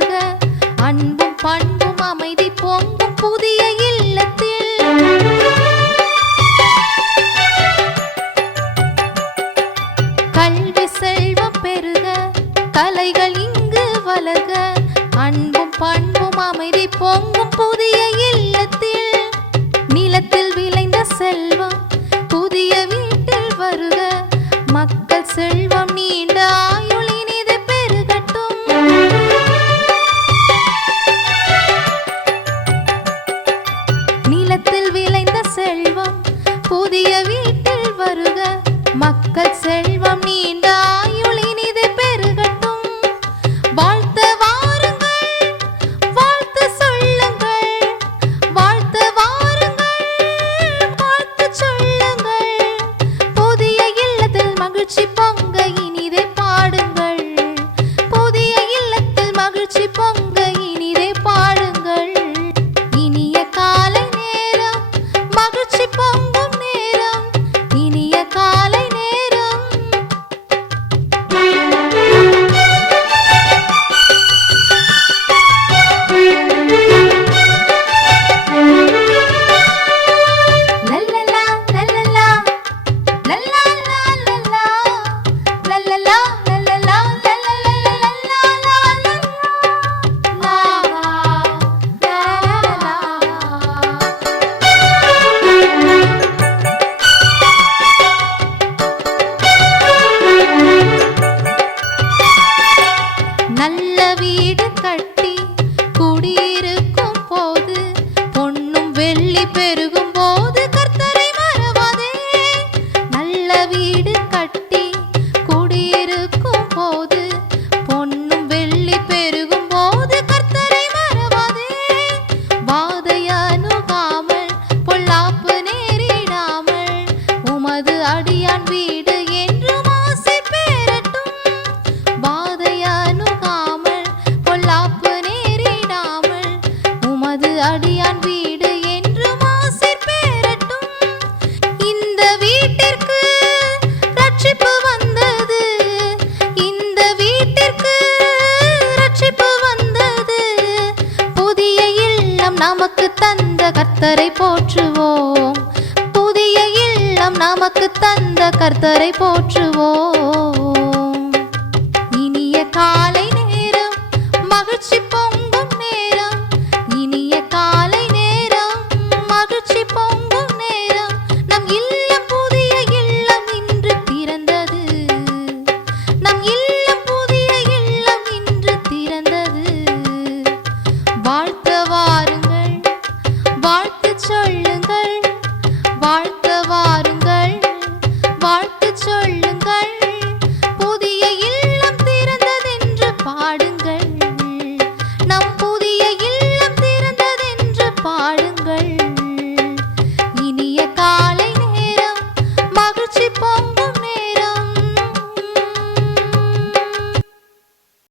வளர்க அன்பும் பண்பும் அமைதி பொங்கும் புதிய இல்லத்தில் கல்வி செல்வம் பெருக கலைகள் இங்கு வளர்க அன்பும் பண்பும் அமைதி பொங்கும் புதிய இல்லத்தில் நிலத்தில் விளைந்த செல்வம் புதிய வீட்டில் வருக மக்கள் செல்வம் நீண்ட ஆயுள் இனிது பெருகட்டும் நிலத்தில் விளைந்த செல்வம் புதிய வீட்டில் வருக மக்கள் செல்வம் நீண்ட ஆயுள் இனிது பெருகட்டும் வாழ்த்த வாருங்கள் வாழ்த்து சொல்லுங்கள் வாழ்த்த வாருங்கள் வாழ்த்து சொல்லுங்கள் புதிய இல்லத்தில் மகிழ்ச்சி பொங்க இனிதே பாடுங்கள் புதிய இல்லத்தில் மகிழ்ச்சி பொங்க இனிதே பாடுங்கள் இனிய காலை நேரம் மகிழ்ச்சி பொங்கும் நேரம் இனிய காலை நேரம் லல்லலா லல்லலா லல்லலா லல்லலா லல்லலா லல்லலா நல்ல வீடு கட்டி குடியிருக்கும் போது பொன்னும் வெள்ளி பெருகும் போது கர்த்தரை மறவாதே நல்ல வீடு கட்டி குடியிருக்கும் போது பொன்னும் வெள்ளி பெருகும் போது கர்த்தரை மறவாதே வாதை அணுகாமல் பொல்லாப்பு நேரிடாமல் உமது அடியான் வீடு என்றும் ஆசை பெறட்டும் வாதை அணுகாமல் பொல்லாப்பு நேரிடாமல் உமது அடியான் வீடு என்றும் ஆசை பெறட்டும் இந்த வீட்டிற்கு ரட்சிப்பு வந்தது இந்த வீட்டிற்கு ரட்சிப்பு வந்தது புதிய இல்லம் நமக்கு தந்த கர்த்தரை போற்றுவோம் புதிய இல்லம் நமக்கு தந்த கர்த்தரை போற்றுவோம் இனிய காலை நேரம் மகிழ்ச்சி பொங்கும் நேரம் இனிய காலை நேரம் மகிழ்ச்சி பொங்கும் நேரம் நம் இல்லம் புதிய இல்லம் இன்று திறந்தது நம் இல்லம் புதிய இல்லம் இன்று திறந்தது வாழ்த்த வாருங்கள் வாழ்த்து சொல்லுங்கள் வாழ்த்த வாருங்கள்